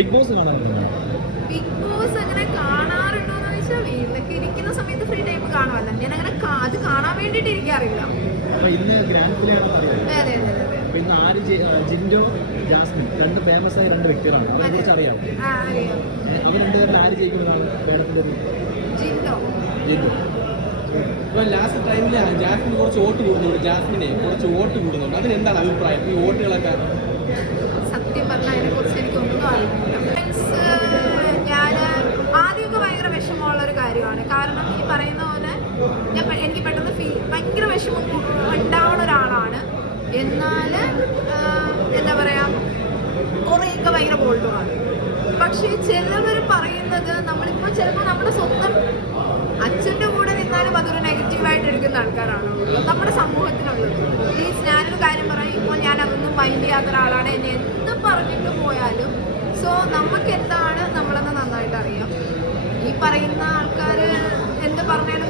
Big Boss കാണാറുണ്ടോ? Bigg Boss അങ്ങനെ കാണാറുണ്ടോ എന്ന് വെച്ചാൽ വീട്ടിലൊക്കെ ഇരിക്കുന്ന സമയത്ത് ഫ്രീ ടൈം കാണുമല്ലോ ഞാൻ അങ്ങനെ അത് കാണാൻ വേണ്ടിയിട്ട് ഇരിക്കാറില്ല ഇന്ന് ഗ്രാൻഡ് അറിയാം അതെ അതെ അതെ അപ്പൊ ആര് ജിൻഡോ ജാസ്മിൻ രണ്ട് ഫേമസ് ആയ രണ്ട് വ്യക്തികളാണ്. അവരെ കുറിച്ച് അറിയാം. അവർ രണ്ടുപേരിൽ ആര് ജയിക്കുന്നതാണ് മേഡത്തിന്റെ ജിൻഡോ. ജിൻഡോ. ഇപ്പൊ ലാസ്റ്റ് ടൈമിൽ ജാസ്മിൻ കുറച്ച് വോട്ട് കൂടുന്നുണ്ട്. ജാസ്മിനെ കുറച്ച് വോട്ട് കൂടുന്നുണ്ട്. അതിന് എന്താണ് അഭിപ്രായം? ഈ വോട്ടുകളൊക്കെ ഒരു കാര്യമാണ്. കാരണം ഈ പറയുന്ന പോലെ ഞാൻ എനിക്ക് പെട്ടെന്ന് ഫീൽ ഭയങ്കര വിഷമം ഉണ്ടാവുന്ന ഒരാളാണ്. എന്നാൽ എന്താ പറയാ കുറേയൊക്കെ ഭയങ്കര ബോൾഡുമാണ് പക്ഷേ ചിലവർ പറയുന്നത് നമ്മളിപ്പോൾ ചിലപ്പോൾ നമ്മുടെ സ്വന്തം അച്ഛന്റെ കൂടെ നിന്നാലും അതൊരു നെഗറ്റീവായിട്ട് എടുക്കുന്ന ആൾക്കാരാണ്. നമ്മുടെ സമൂഹത്തിനുള്ളത്. പ്ലീസ് ഞാനൊരു കാര്യം പറയാം. ഇപ്പോൾ ഞാൻ അതൊന്നും മൈൻഡ് ചെയ്യാത്ത ഒരാളാണ് എന്നെ എന്ത് പറഞ്ഞിട്ട് പോയാലും സോ നമുക്ക് എന്താണ് നമ്മളെന്ന് നന്നായിട്ട് അറിയാം ഈ പറയുന്ന ആൾക്കാർ എന്ത് പറഞ്ഞാലും